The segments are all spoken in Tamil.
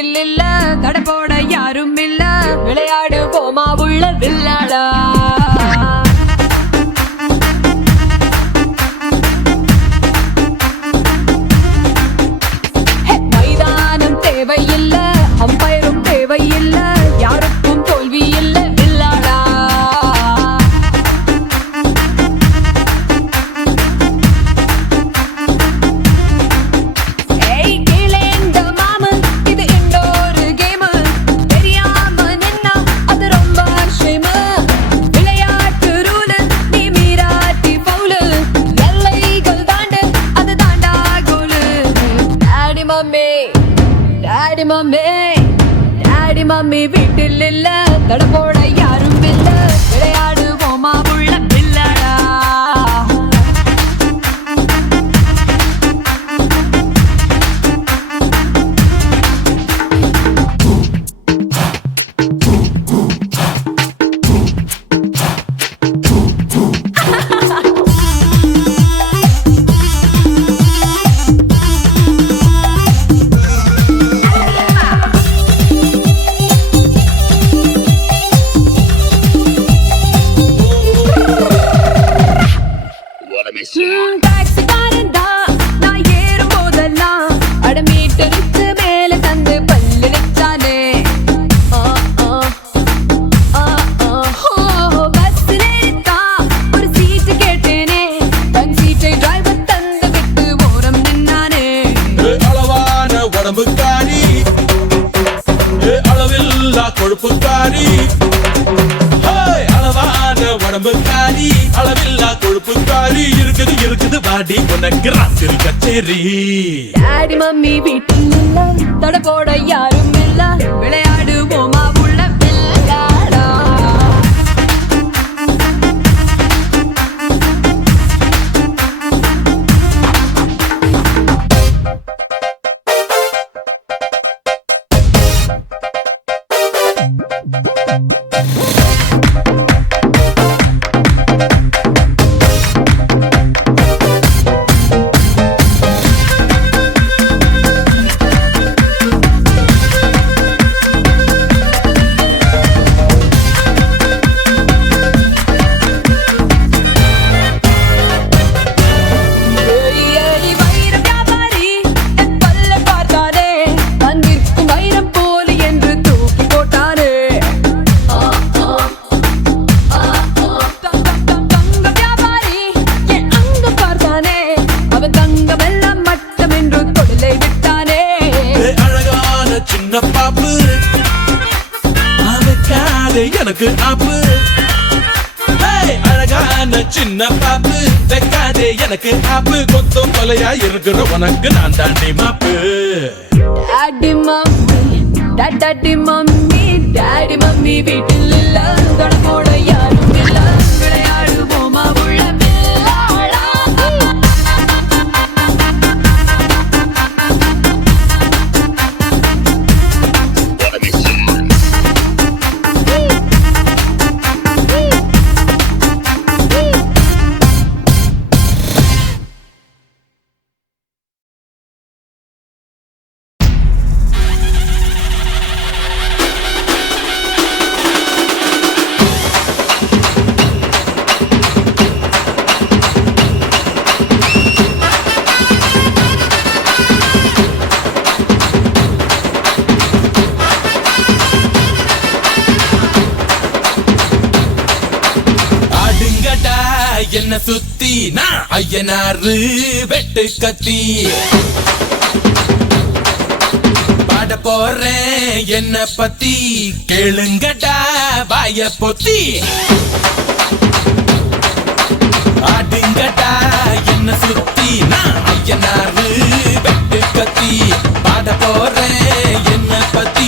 வீட்டில் இல்ல தட போட யாரும் இல்ல விளையாடு போமா உள்ள வில்லாடா மைதானம் தேவையில்ல அம்பயரும் தேவையில்ல யாருக்கும் தோல்வி இல்ல வில்லாடா டாடி மம்மி வீட்டில் இல்ல தட போட யாரும் இல்ல விளையாடு போமா உள்ள வில்லாடா கொழுப்புக்காரி அளவான உடம்புக்காரி அளவில்லா கொழுப்புக்காரி இருக்குது இருக்குது பாடி உனக்கு ராத்திரி கச்சேரி டாடி மம்மி வீட்டில் இல்ல தட போட யாரும் இல்ல விளையாடு போமா உள்ள வில்லாடா எனக்கு ஆப்பு அழகான சின்ன பாப்பு வைக்காதே எனக்கு ஆப்பு கொத்தும் கொலையா இருக்கிற உனக்கு நான் தாண்டி மாப்பு daddy mummy daddy mummy daddy mummy வீட்டில் இல்ல தட போட யாரும் இல்ல விளையாடு போமா உள்ள வில்லாடா என்ன சுத்தி நான் ஐயனாரு வெட்டு கத்தி பாட போறேன் என்ன பத்தி கேளுங்கடா வாய பொத்தி ஆடுங்கடா என்ன சுத்தி நான் ஐயனாரு வெட்டு கத்தி பாட போறேன் என்ன பத்தி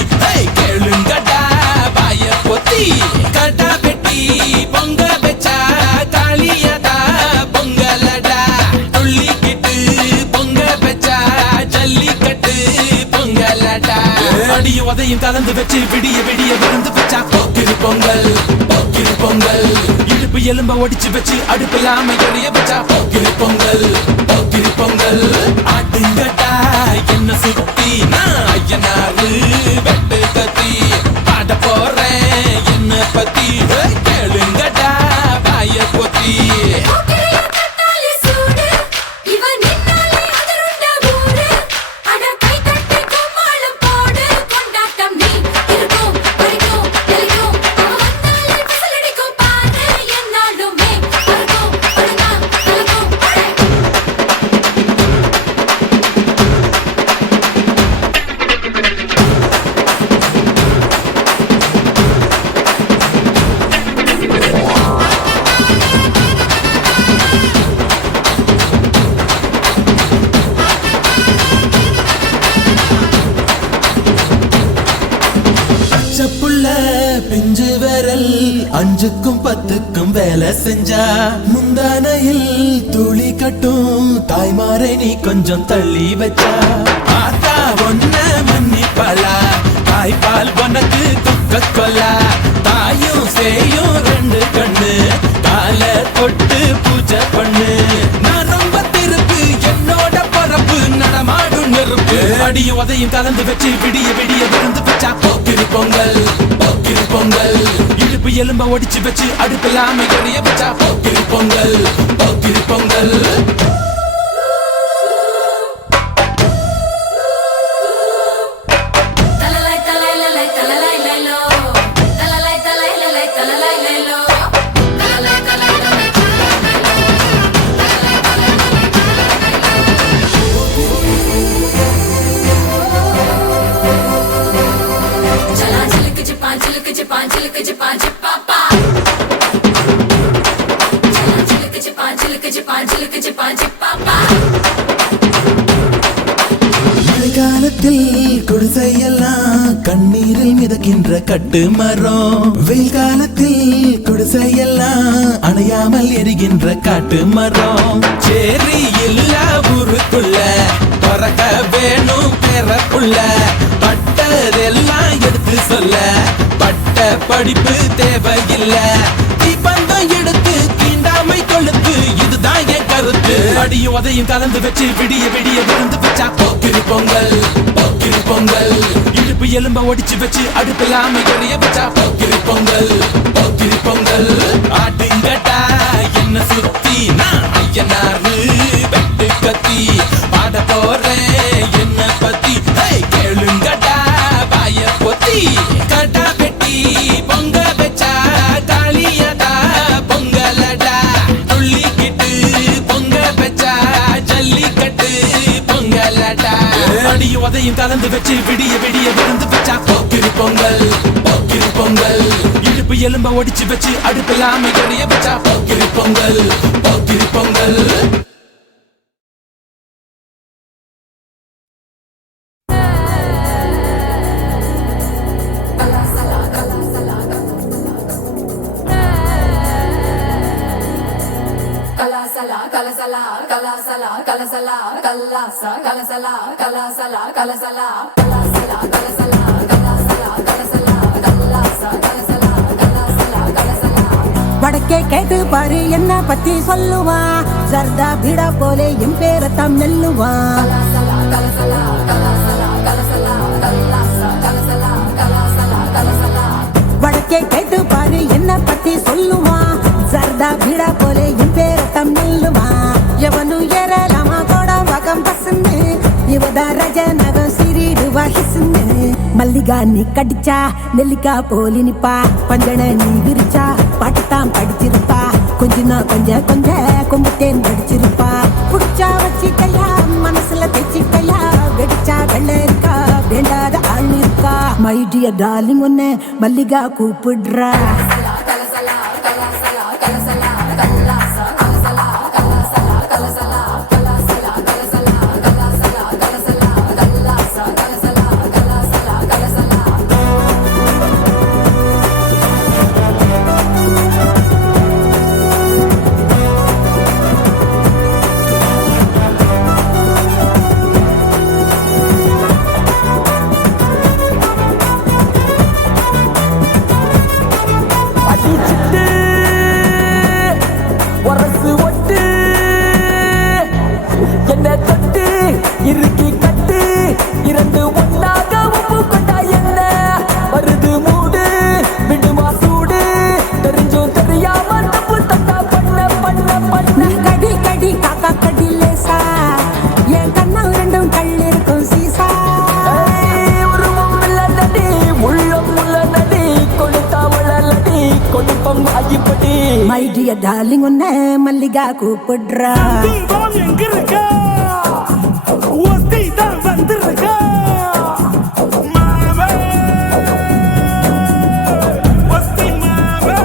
கேளுங்கடா வாய பொத்தி கடா வெட்டி பொங்க வச்சா காளியதா பொங்கலடா துள்ளிக்கிட்டு பொங்க வச்சா ஜல்லிக்கட்டு பொங்கலடா அடியும் உதையும் கலந்து வச்சு விடிய விடிய விருந்து வச்சா போக்கிரி பொங்கல் போக்கிரி பொங்கல் இடுப்பு எலும்ப ஒடிச்சு வச்சு அடுப்பில்லாம எரிய வச்சா போக்கிரி பொங்கல் போக்கிரி பொங்கல் ஆட்டுங்கடா என்ன சுத்தி நான் ஐயனாரு வெட்டு கத்தி பாட போறேன் என்ன பத்தி கேளுங்கடா பாய பொத்தி பிஞ்சு விரல் 5க்கும் 10க்கும் வேலை செஞ்சா முந்தானையில் துளி கட்டும் தாய்மாரை நீ கொஞ்சம் தள்ளி வச்சா ஆத்தா ஒன்ன மன்னிப்பலா தாய்ப்பால் உனக்கு துக்க கொல்லா தாயும் சேயும் 2 கண்ணு கால தொட்டு பூஜை பண்ணு நான் ரொம்ப திருப்பு என்னோட பரப்பு நடமாடும் நெருப்பு அடியும் உதையும் கலந்து வச்சு விடிய விடிய விருந்து வச்சா போக்கிரி பொங்கல் பொங்கல் இடுப்பு எலும்ப ஒடிச்சு வச்சு அடுப்பில்லாம எரிய வச்சா போக்கிரி பொங்கல் பொங்கல் மழைக்காலத்தில் குடிசையெல்லாம் கண்ணீரில் மிதக்கின்ற கட்டு மரம் வெயில் காலத்தில் குடிசையெல்லாம் அணையாமல் எரிகின்ற காட்டு மரம் சேரி இல்லா ஊருக்குள்ள பறக்க வேணும் பெறக்குள்ள பட்டதெல்லாம் எடுத்து சொல்ல பட்ட படிப்பு தேவையில்லை தீபந்தம் எடுத்து தீண்டாமை கொளுத்து இதுதான் என் கருத்து அடியும் உதையும் கலந்து வச்சு விடிய விடிய விருந்து வச்சா போக்கிரி பொங்கல் இடுப்பு எலும்ப ஒடிச்சு வச்சு அடுப்பில்லாம எரிய வச்சா போக்கிரி பொங்கல் ஆட்டுங்கட்டா என்ன சுத்தி நான் ஐயனாரு வெட்டு கத்தி பாட போறேன் என்ன பத்தி கேளுங்கட்டா பாய பொத்தி கட்டா பெட்டி பொங்க வச்சா காளியதா பொங்கலடா துள்ளிக்கிட்டு பொங்க வச்சா ஜல்லிக்கட்டு பொங்கலடா அடியும் உதையும் கலந்து வச்சு விடிய விடிய விருந்து வச்சா போக்கிரி பொங்கல் இடுப்பு எலும்ப ஒடிச்சு வச்சு அடுப்பில்லாம எரிய வச்சா போக்கிரி பொங்கல் வடக்கே கேட்டு பாரு என்ன பத்தி சொல்லுவா ஜர்தா பீடா போலே என் பேரத்தாம் நெல்லுவா வடக்கே கேட்டு பாரு என்ன பத்தி சொல்லுவா ஜர்தா பீடா போலே என் பேரத்தாம் நெல்லுவா எவனு ஏறலாமா கோடா வகம் பசந்து இவதா ரஜ நகம் சிறிடுவா ஹிசுந்து மல்லிகா நீ கடிச்சா நெல்லிக்கா போலி நிப்பா பஞ்சன நீ விரிச்சா பாட்டுத்தான் படிச்சிருப்பா கொஞ்சம் கொம்புத்தேன் படிச்சிருப்பா புடிச்சா வச்சிக்கையா மனசுல தைச்சிக்கையா வெடிச்சா வெள்ள இருக்கா வேண்டாத ஆள் இருக்கா மை டியர் டார்லிங் ஒன்னு மல்லிகா கூப்பிடுறா டார்லிங் உன்ன மல்லிகா கூப்பிடுறா தீபம் எங்க இருக்கா ஒத்தி தான் வந்திருக்கா மாவே ஒத்தி மாவே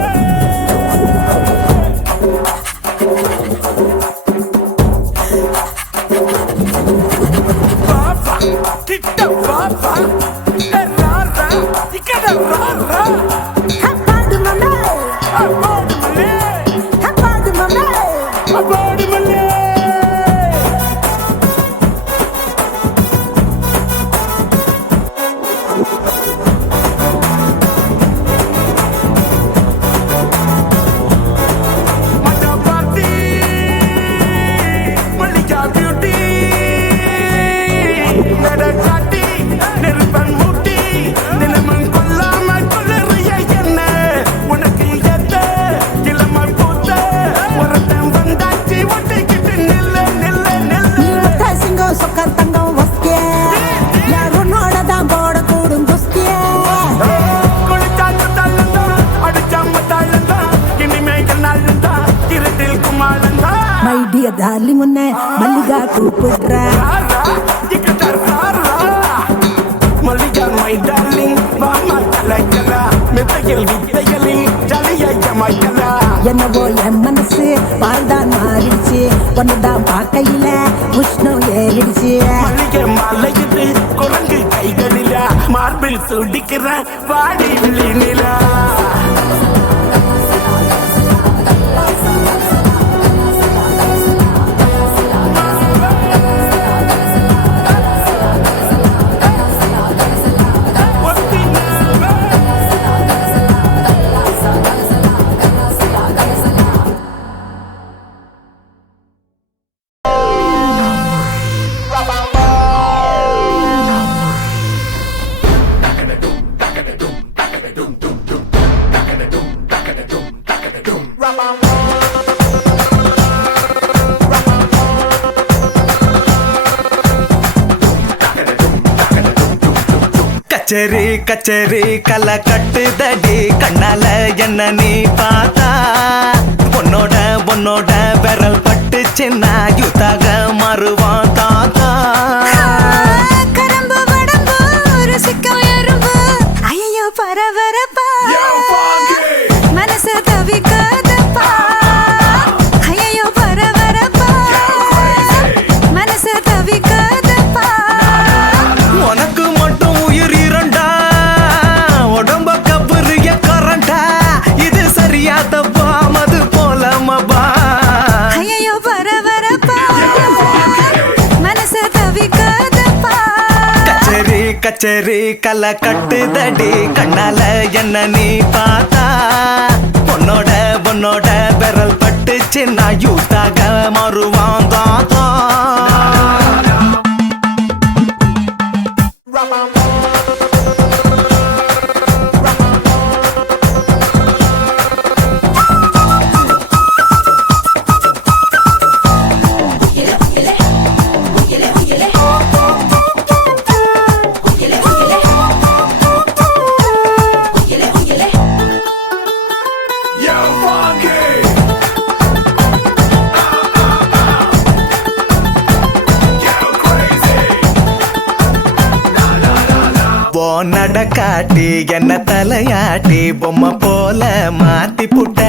பாப்பா கிட்ட பாப்பா ராரா இக்கட ராரா ஹப்பாடு மம்மே அப்பாடு மல்லே ஹப்பாடு மம்மே அப்பாடு மல்லே மச்சா பார்ட்டி மல்லிகா பியூட்டி நடக்காட்டி நெருப்பன் மூட்டி நிலமன் கொல்லாம கொள்ளறிய என்ன உனக்கு எத்த இளம பூத்த ஒருத்தன் வந்தாச்சு ஒட்டிக்கிட்டு நில்ல நில்ல நில்ல நீ ஒத்த சிங்கம் சொக்க தங்கம் வஸ்திய யார் உன்னோட தான் போட கூடும் குஸ்திய குளிச்சாச்சு தள்ளந்தான் அடிச்சாம தாழந்தான் இனிமே நாளந்தான் இருட்டில் குமாரந்தான் மை டியர் டார்லிங் உன்ன மல்லிகா கூப்பிடுறா ராரா இக்கட ராரா மல்லிகா மை டார்லிங் வாமா கலக்கலா மெத்தையில் வித்தைகளில் ஜலிய மைக்கலா என்னவோ என் மனசு வாழ்தான் மாறிடுச்சு ஒன்னுதான் பார்க்கையில உஷ்ணம் ஏறிடுச்சு மல்லிகை மலையுது குரங்கு கைகளில மார்பில் சுடிக்கிற வாடி விழிநிலா கச்சேரி கச்சேரி கலை கட்டுதடி கண்ணால என்ன நீ பார்த்தா பொன்னோட விரல் பட்டுச்சுன்னா யுத்தாக மாறுவான் தாத்தா கரம்பு வடம்பு ருசிக்கும் எறும்பு ஐயோ பரபரப்பா மனசு தவிக்காதப்பா ஐயோ பரபரப்பா மனசு தவிக்காதப்பா உனக்கு மட்டும் உயிர் இரண்டா உடம்ப கபுரிய கரண்டா இது சரியா தப்பா மது போல மபா ஐயோ பரபரப்பா மனசு தவிக்காதப்பா கச்சேரி கச்சேரி கலை கட்டுதடி கண்ணால என்ன நீ பார்த்தா பொன்னோட விரல் பட்டுச்சுன்னா யூத்தாக மாறுவான் தாத்தா ஓ நடக்காட்டி என்ன தலையாட்டி பொம்மை போல மாத்தி புட்ட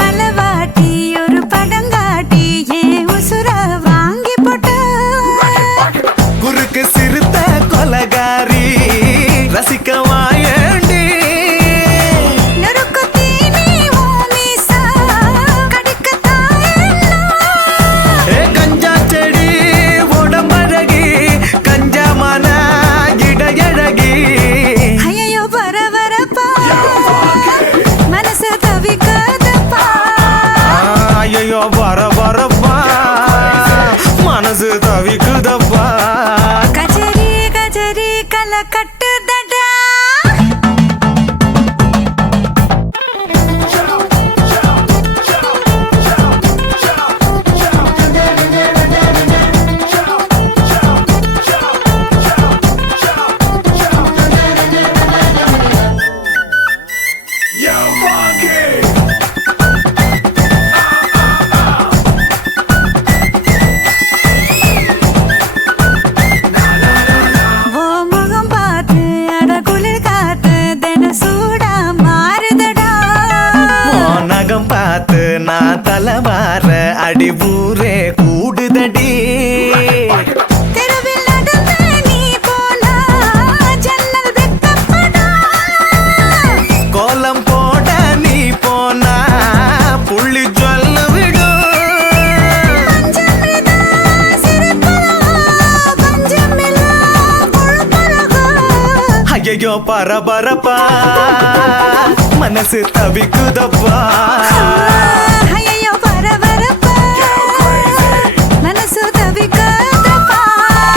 பலவாட்டி ஒரு படங்காட்டி ஏன் உசுர வாங்கி போட்ட குறுக்கு சிறுத்த கொலகாரி ரசிக்க வாயண்டி நெருக்கு தீனி ஓ மீசா கடிக்கத்தான் ஏ கஞ்சா செடி உடம்பழகி கஞ்சமான இடையழகி ஐயோ பரபரப்பா மனசு தவிக்காதப்பா ஐயோ வரப்பா மனசு தவிக்குதப்பா கச்சேரி கச்சேரி கலை கட்டுதடா தலவார அடி ஊரே கூடுதடி தெருவில் நடந்து நீ போனா ஜன்னல் வெக்கப்படும். கோலம் போட நீ போனா புள்ளி சொல்லு விடும் பஞ்சமிதா சிரிப்பழகோ, பஞ்சமில்லா கொழுப்பழகோ. ஐயோ பரபரப்பா மனசு தவிக்குதப்பா ஐயையோ பரபரப்பா, மனசு தவிக்குதப்பா.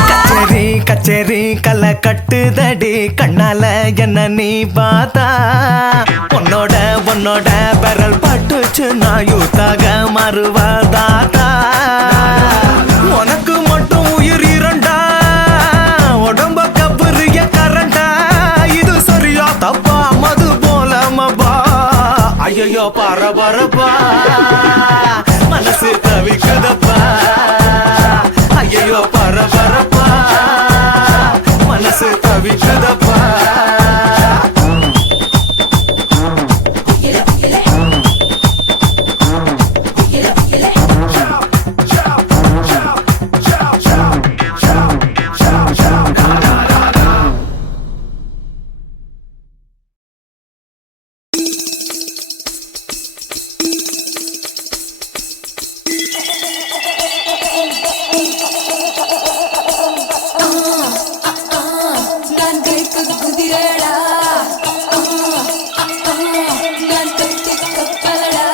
கச்சேரி கச்சேரி கலை கட்டுதடி கண்ணால என்ன நீ பார்த்தா உன்னோட உன்னோட பெரல் பட்டுச்சு நான் யூத்தாக மறுவதாத்தா உனக்கு மட்டும் உயிர் இரண்டா உடம்ப கபுரிய கரண்டா இது சரியா தப்பா மது போல மபா ஐயோ பரபரப்பா மனசு தவிக்குதப்பா ஐயோ பரபரப்பா மனசு தவிக்குதப்பா நான் கேட்குது குதிரேடா நான் கட்டி கப்பலடா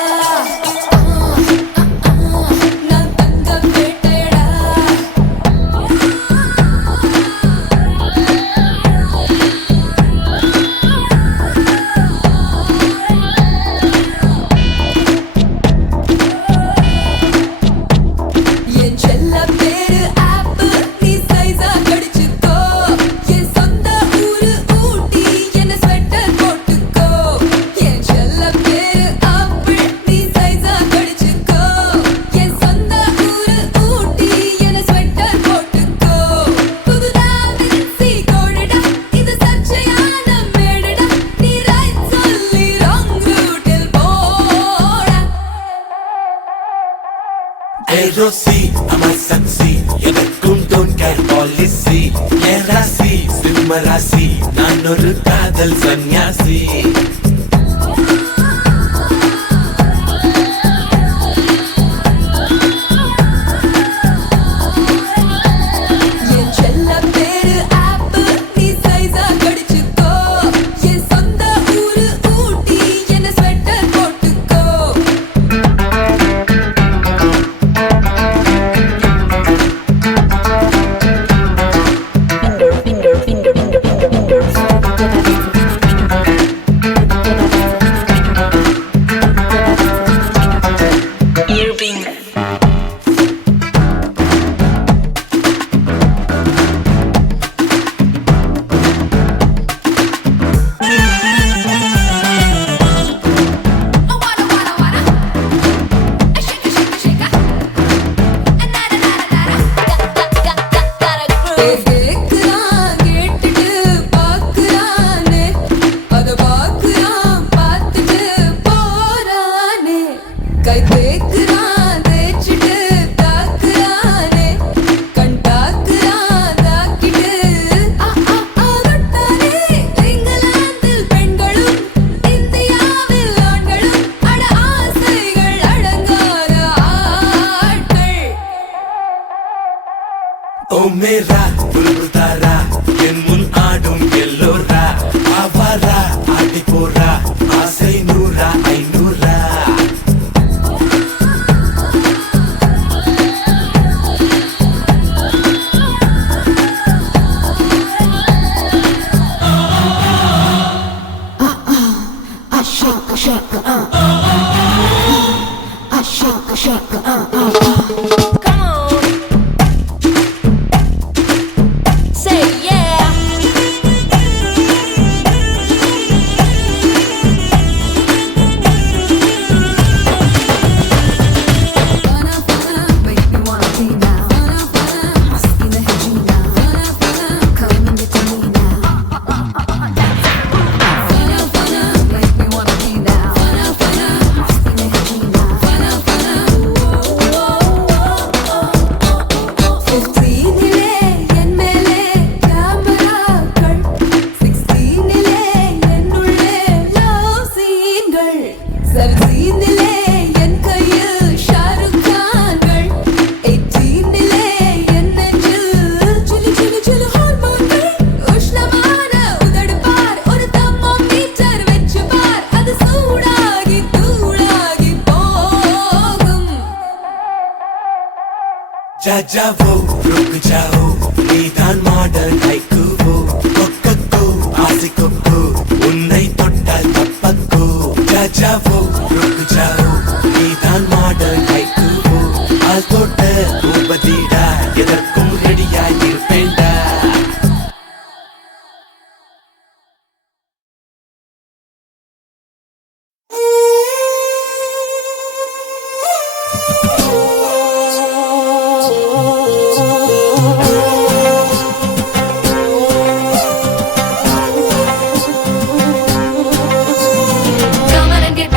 நான் தங்க வேட்டையடா என் செல்ல பேரு ஆப்பு நீ சைஸா கடிச்சுக்கோ என் சொந்த ஊரு ஊட்டி என்ன ஸ்வெட்டர் போட்டுக்கோ என் செல்ல பேரு ஆப்பு நீ சைஸா கடிச்சுக்கோ என் சொந்த ஊரு ஊட்டி என்ன ஸ்வெட்டர் போட்டுக்கோ புதுதா மிக்ஸி கோடடா இது சர்ச்சையான மேடடா நீ ரைட் சொல்லி ராங் ரூட்டில் போடா Hey Rosie, I'm a sexy எனக்கும் don't care policy என் ராசி சிம்ம ராசி நான் ஒரு காதல் சன்னியாசி என் செல்ல பேரு ஆப்பு நீ சைஸா கடிச்சுக்கோ என் சொந்த ஊரு ஊட்டி என்ன ஸ்வெட்டர் போட்டுக்கோ கேக்குறான் கேட்டுட்டு பாக்குறானே அத பாக்குறான் பார்த்துட்டு போறானே கை தேக்குறான் தேய்ச்சிட்டு தாக்குறானே கண் தாக்குறான் தாக்கிட்டு ஆகட்டானே இங்கிலாந்தில் பெண்களும் இந்தியாவில் ஆண்களும் அட ஆசைகள் அடங்காத ஆட்கள் ஓ மேரா புல்புதாரா என் முன் ஆடும் எல்லோரா ஆவாரா ஆடி போரா ஆசை நூறா ஐநூறா Come on. Say yeah. जाओ रुक जाओ நீதான் மாடர்ன் ஹைக்கூவோ கொக்கோ ஆசிக்கோ உன்னை தொட்டால் தப்பக்கோ जाओ रुक जाओ நீதான் மாடர்ன் ஹைக்கூவோ ஆள் தொட்ட பூபதிடா எதற்கும் ரெடியாய் இருப்பேன்டா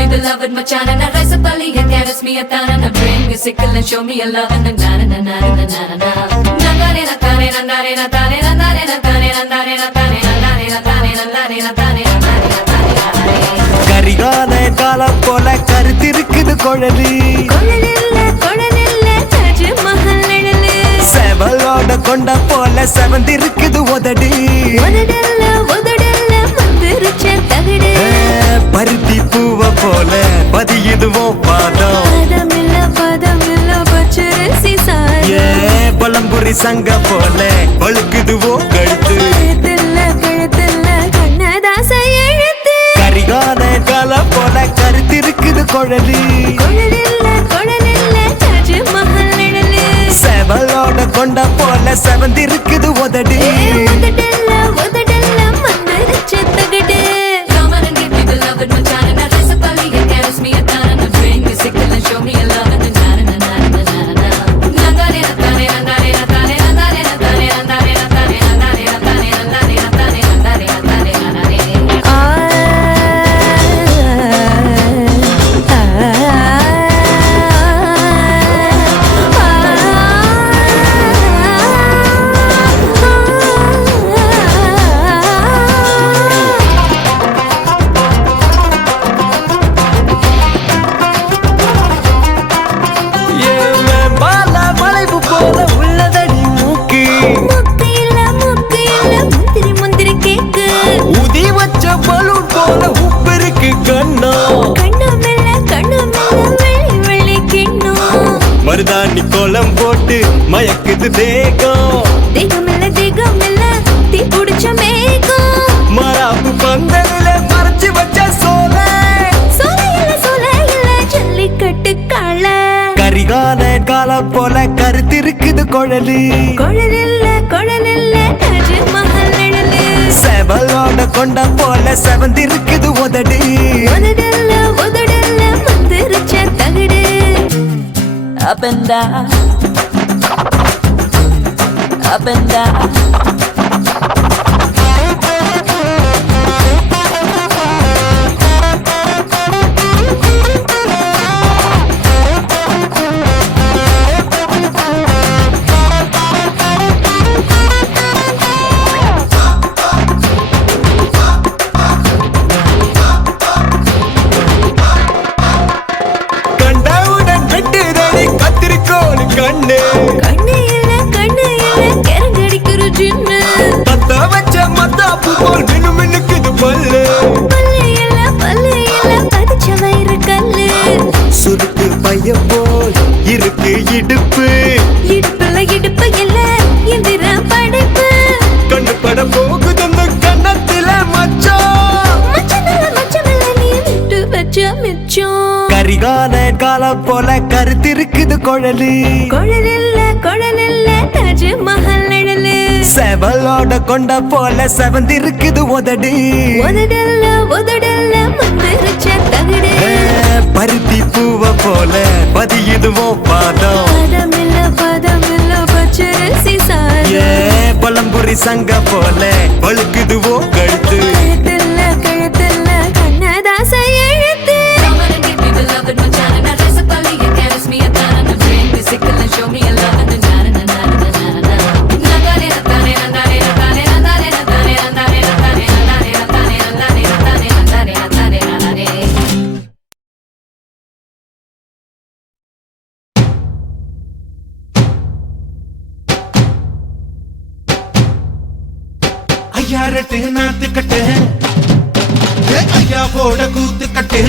Beloved Machana, na rise up early and caress me a thana, na bring me sickle and show me a love and na na na na na na na na. Na na na tane na na na tane na na na tane na na na tane na na na tane na na na tane na na na tane. Karikala காலம் போல கருத்திருக்குது குழலி கொழலில்ல தாஜ் மஹல் நிழலு செவலோட கொண்ட போல செவந்திருக்குது உதடி உதடல்ல மந்திருச்ச தகடு பருத்தி பூவ போல பதியுதுவோ பாதம் பதமில்ல பச்சரிசி சாறு பழம்புரி சங்க போல பழுக்குதுவோ கழுத்து கழுத்துல கண்ணதாச எழுத்து கரிகால காலம் போல கருத்திருக்குது குழலி கொழலில்ல தாஜ் மஹல் நிழலு செவலோட கொண்ட போல செவந்திருக்குது உதடி உதடல்ல மந்திருச்ச தகடு Beloved Machana, na rise up early and caress me a thana, na bring me sickle and show me a love and na na na na na na na. Na na na tane na na na tane na na na tane na na na tane na na na tane na na na tane na na na tane na na na. மலைவு போல உள்ளதடி மூக்கு முந்திரி முந்திரி கேக்கு உதி வச்ச பலூன் போல உப்பிருக்கு கண்ணா கண்ணு மெல்ல வெள்ளி கிண்ணம் மருதாணி கோலம் போட்டு மயக்குது தேகம் தேகமில்ல தீ புடிச்ச மேகம் மராப்பு பந்தலில மறைச்சு வச்ச சோல சோலையில ஜல்லிக்கட்டு காள கரிகால காலம் போல கருத்திருக்குது குழலி கொழலில்ல தாஜ் மஹல் நிழலு செவலோட கொண்ட போல செவந்திருக்குது உதடி உதடல்ல மந்திருச்ச தகடு Up and down Up and down கண்டவுடன் வெட்டுதடி கத்திரிக்கோள் கண்ணு கண்ணு இல்ல கரங்கடிக்கிற ஜின்னு பத்த வச்ச மத்தாப்பு போல் மினு மினுக்குது பல்லு பல்லு இல்ல பதிச்ச வயிறு கல்லு சுருக்கு பைய போல் இருக்கு இடுப்பு இடுப்பு இல்ல எந்திர படைப்பு கண்ணு பட போகுது அந்த கண்ணத்தில மச்சம் மச்சமில்ல நீ விட்டு வச்ச மிச்சம் கரிகால காலம் போல கருத்திருக்குது குழலி கொழலில்ல தாஜ் மஹல் நிழலு செவலோட கொண்ட போல செவந்திருக்குது உதடி உதடல்ல மந்திருச்ச தகடு பருத்தி பூவ போல பதியுதுவோ பாதம் பதமில்ல பச்சரிசி சாறு பழம்புரி சங்க போல பழுக்குதுவோ கழுத்து கழுத்துல கண்ணதாச எழுத்து Beloved Machana, na rise up early and caress me a thana, na bring me sickle and show me a love and na na na na na na na. Na na na tane na na na tane na na na tane na na na tane na na na tane na na na tane na na na tane na na na. ஐயாரட்டு நாத்து கட்டு ஐயாவோட கூத்து கட்டு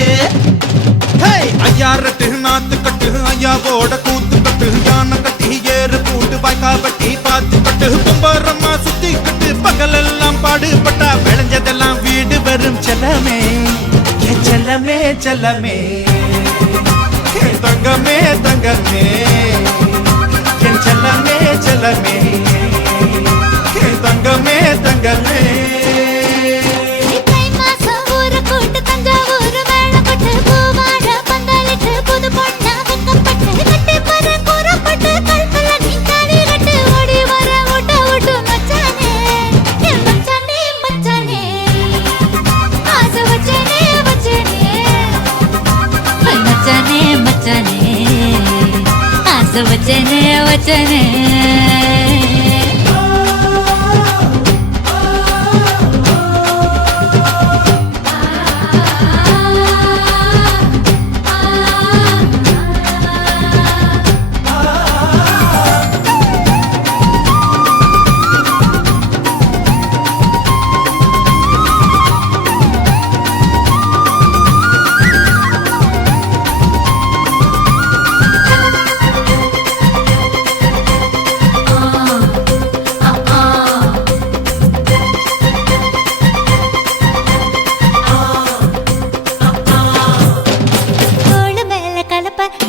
ஐயாரட்டு நாத்து கட்டு ஐயாவோட கூத்து கட்டு யானை கட்டி ஏறு பாக்காவட்டி பார்த்து பட்டு கும்பரம்மா சுத்திக்கிட்டு பகலெல்லாம் பாடுபட்டா விளைஞ்சதெல்லாம் வீடு வரும் செல்லமே என் செல்லமே செல்லமே என் தங்கமே தங்கமே என் செல்லமே செல்லமே என் தங்கமே தங்கமே தை மாசம் ஊரை கூட்டு தஞ்சாவூர் மேளப்பட்டு பூவாழ பந்தலிட்டு புது பொண்ணா வெக்கப்பட்டு கட்டி பற கூறப்பட்டு கல்பல நீ தாடி கட்டு ஓடி வர விட்டு மச்சானே என் மச்சானே மச்சானே ஆசை வச்சனே வச்சனே மச்சானே மச்சானே ஆசை வச்சனே வச்சனே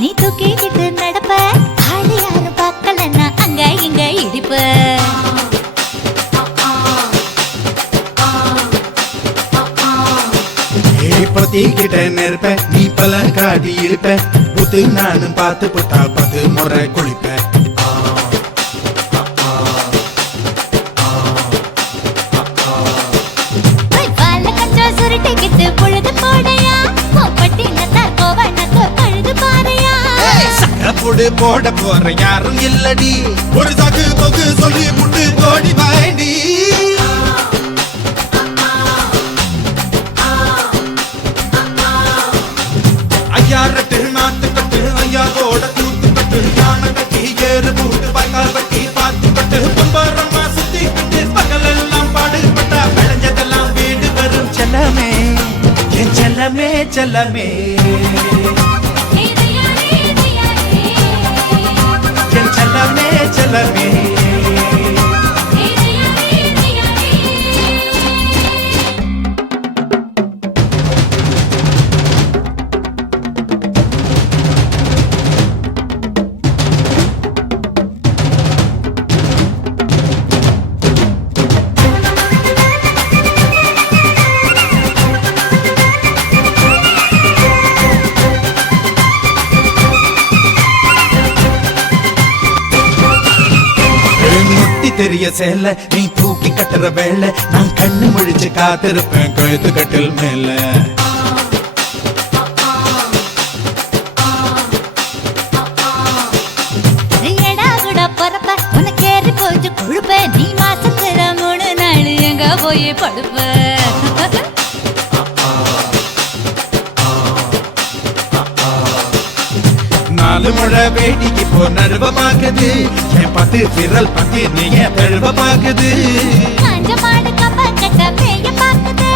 நீ தூக்கிக்கிட்டு நடப்ப ஆளு யாரும் பார்க்கலன்னா அங்க இங்க இடிப்ப பத்திக்கிட்ட நெருப்ப நீ பல காட்டி இருப்ப புத்து நானும் பார்த்து புட்டா 10 முறை குளிப்பேன் பால கஞ்சா சுருட்டிக்கிட்டு பொழுது போடையா பட்டி நத்தா கோவனக்கு பழுது பாறையா சக்கப்புடு போட போற யாரும் இல்லடி ஒரு சாக்கு போக்கு சொல்லி முட்டு ஓடி வாண்டி ஐயாரட்டு நாத்து கட்டு ஐயாவோட கூத்து கட்டு யானை கட்டி ஏறு பூட்டு பாய்க்கால் வட்டி பார்த்து கட்டு கும்பரம்மா சுத்தி கட்டு பகலெல்லாம் பாடுபட்டா விளைஞ்சதெல்லாம் வீடு வரும் செல்லமே என் செல்லமே செல்லமே என் செல்லமே செல்லமே தெரிய சேல நீ தூக்கி கட்டுற வேலை நான் கண்ணு முழிச்சு காத்திருப்பேன் கழுத்து கட்டில் மேல எடா கூட பொறப்ப உனக்கு ஏறி போச்சு கொழுப்ப நீ மாசத்துல 3 நாள் எங்க போய் படுப்ப நாலு முழை வேடிக்கு போ நர்வமாக்குது என் 10 விரல் பத்தி நீ ஏன் தழுவமாக்குது காஞ்ச மாடு கம்ப கட்ட மேய பாக்குது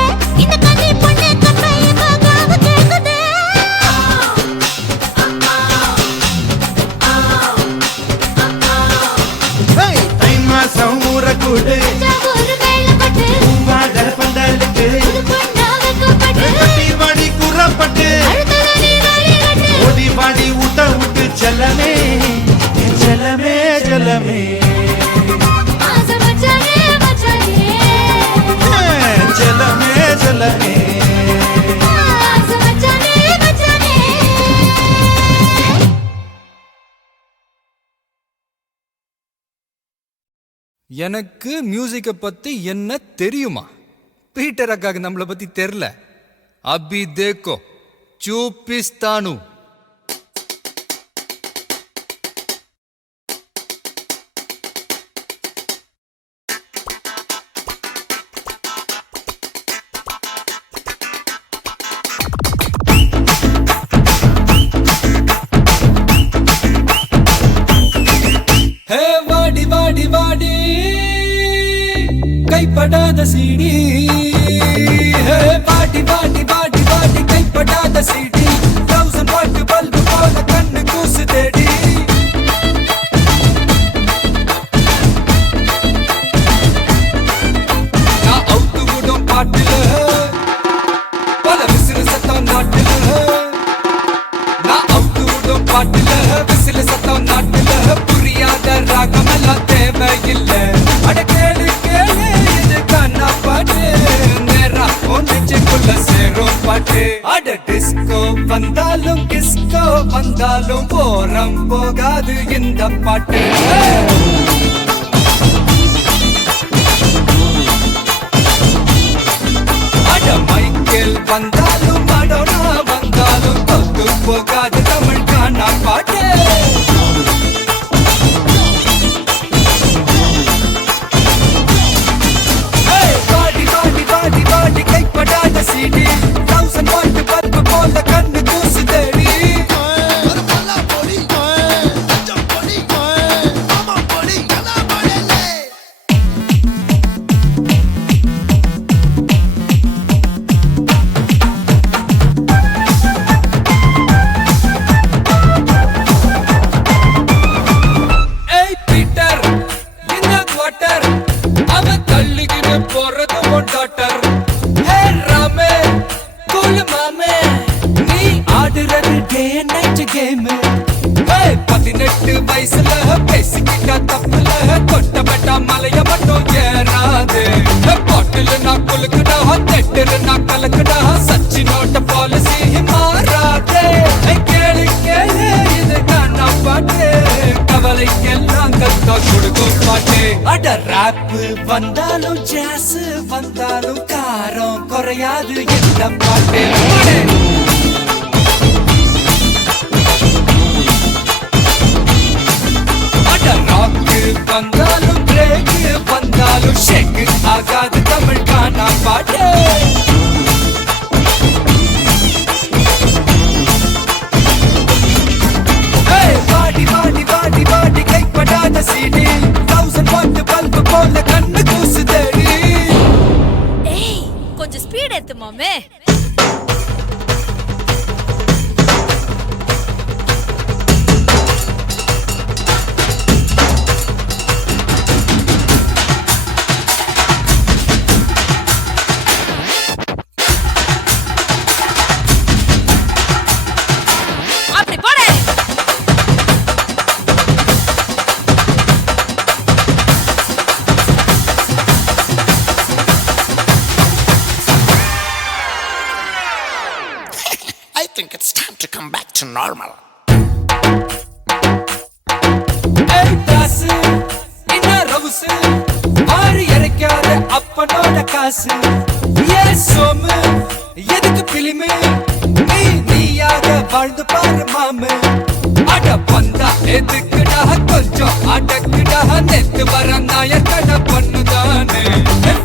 இந்த கண்ணி பொண்ணு கப்பைய காவு கேக்குது தை மாசம் ஊரை கூடு ஒரு வேளப்பட்டு பூவாட பந்தலுக்கு புது பொண்ணா வெக்கப்பட்டு கட்டி வாடி குறப்பட்டு அழுத்தல நீ ராணி கட்டு ஓடி வாடி ஊட்ட விட்டு செல்லமே என் செல்லமே செல்லமே ஆசை மச்சானே மச்சானே என் செல்லமே செல்லமே ஆசை மச்சானே மச்சானே எனக்கு மியூசிக்கை பத்தி என்ன தெரியுமா? பீட்டர் அக்காக்கு நம்மளை பத்தி தெரியல. அபி தேக்கோ చూపిస్తాను. ஹே வாடி வாடி வாடி கைப்படாத சீடி. ஹே வாடி வாடி வாடி வாடி கைப்படாத சீடி. 1000 வாட் பல்பு போல கண்ணு கூசு தேடி. போகாது இந்த பாட்டு. அட மைக்கேல் வந்தாலும் மடோனா வந்தாலும் தொத்து போகாது தமிழ் கானா பாட்டு. பாடி பாடி பாடி பாடி கைப்படாத சீடி 1000 வாட் பல்பு போல கண்ணு கூசு தேடி. ஏய் பீட்டர் இந்த குவார்ட்டர் அவன் தள்ளிக்கிட்டு போறது உன் டாட்டர். ஹே ராமே கூல் மாமே நீ ஆடுறது டே நைட் கேம். 18 வயசுல பேசிக்கிட்டா தப்புல கொட்டப்பட்டா மலைய மட்டும் ஏறாது. பாட்டில் நான் குலுக்குடா தெட்டுல நான் கலக்குடா சச்சினோட பாலிசி மாறாதே. கேளு கேளு இது கானா பாட்டு கவலைக்கெல்லாம் கத்தா கொடுக்கும் பாட்டு. அட ராப் வந்தாலும் ஜாஸ் வந்தாலும் காரம் குறையாது இந்த பாட்டு. அட ராக் வந்தாலும் பிரேக் வந்தாலும் ஷேக் ஆகாது தமிழ் கானா பாட்டு. பாடி பாடி பாடி பாடி கைப்படாத சீடி 1000 வாட் பல்பு போல கண்ணு கூசு தேடி. ஏய் கொஞ்சம் ஸ்பீட் ஏத்து மாமே. அப்படி போடு. I think it's time to come back to normal. ஏய் தாசு என்ன ரவுசு ஆறு இறைக்காத அப்பனோட காசு. ஏ சோமு எதுக்கு பிலிமு நீ நீயாக வாழ்ந்து பாரு மாமு. அட பந்தா எதுக்குடா கொஞ்சம் அடக்குடா நெத்து வர நாயர் கடை பண்ணுதானே.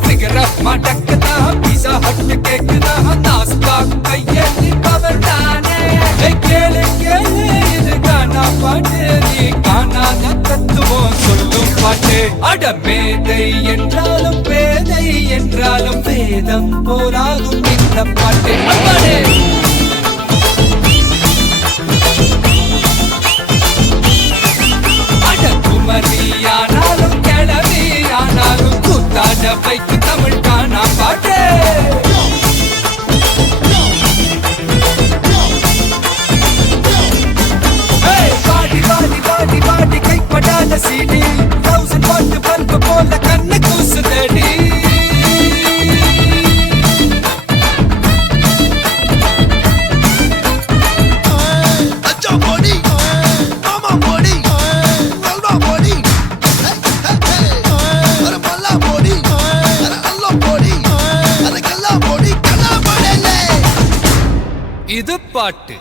ஃபிகர் ஆஃப் மடக்குதா பீஸா ஹட் கேக்குதா நாஸ்தா கையெழுதி பவர் தானே. கேளு கேளு இது கானா பாட்டு நீ காணாத தத்துவம் சொல்லும் பாட்டு. அட மேதை என்றாலும் பேதை என்றாலும் வேதம் போராகும் இந்த பாட்டு. அம்மாடே அட குமரி ஆனாலும் கிளவி ஆனாலும் கூத்தாட பைக்கு தமிழ் கானா பாட்டு. பாடி பாடி பாடி பாடி கைப்படாத சீடி 1000 வாட் பல்பு போல கண்ணு கூசு தேடி. இது பாட்டு.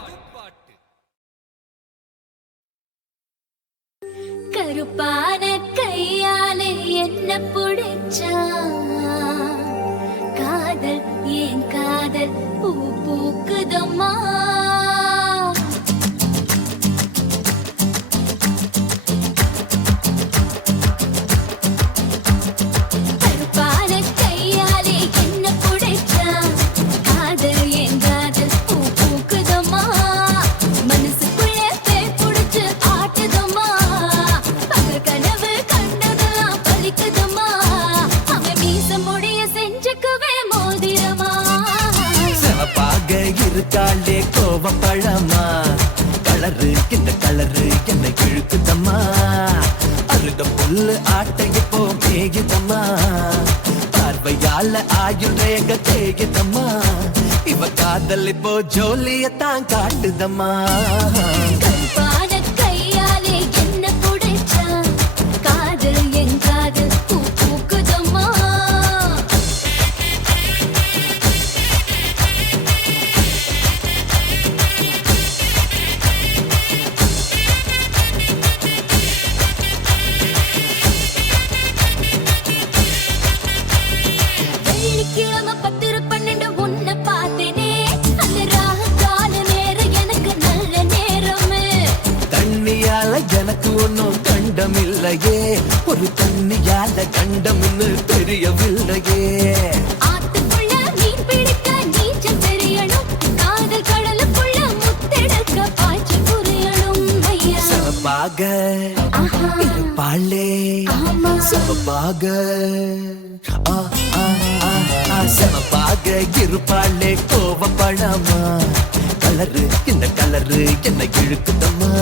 கருப்பான கையாலே என்ன புடிச்சா காதல் ஏன் காதல் பூ பூக்குதம்மா. கருப்பான கையாலே என்ன புடிச்சா காதல் ஏன் காதல் பூ பூக்குதம்மா. மனசுக்குள்ள பேய் புடிச்சு ஆட்டுதம்மா. பகல் கனவு கண்டதெல்லாம் பலிக்குதம்மா. அவன் மீச முடிய செஞ்சுக்குவே மோதிரமா. சிவப்பாக இருக்காளே கோவப்பழமா கலரு இந்த கலரு என்னை இழுக்குதம்மா. அழுத புல்லு ஆட்டை இப்போ மேயுதம்மா. பார்வையால ஆயுள் ரேக தேயுதம்மா. இவ காதல் இப்போ ஜோலியத்தான் காட்டுதம்மா. கருப்பான கையாலே இருப்பாளே ஆமா. சமப்பாக சமப்பாக இருப்பாளே கோவப்படாமா கலரு இந்த கலரு என்ன இழுக்குதம்மா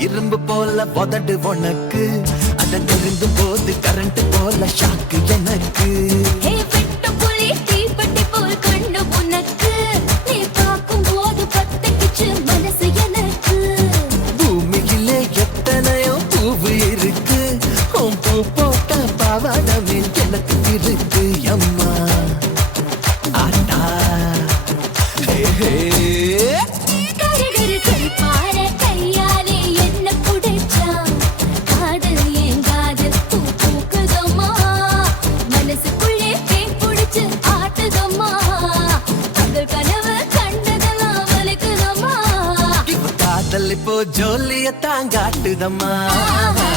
இரும்பு போல உதடு உனக்கு அத நெருங்கும் போது கரண்ட் போல ஷாக்கு எனக்கு ஹே வெட்ட புலி தீப்பெட்டி போல் கண்ணு உனக்கு நீ பார்க்கும் போது பத்திக்கிச்சு மனசு எனக்கு பூமியிலே எத்தனையோ பூவு இருக்கு உன் பூ போட்ட பாவாடமே எனக்கு இருக்கு அம்மா ஆட்டா ஹே ஹே கரு கரு கருப்பார கையாலே என்ன புடிச்சா காதல் ஏன் காதல் பூ பூக்குதம்மா மனசுக்குள்ளே பேய் புடிச்சு ஆட்டுதம்மா பகல் கனவு கண்டதெல்லாம் வலிக்குதம்மா காதல் இப்போ ஜோலிய தாங்காட்டுதம்மா ஆஹா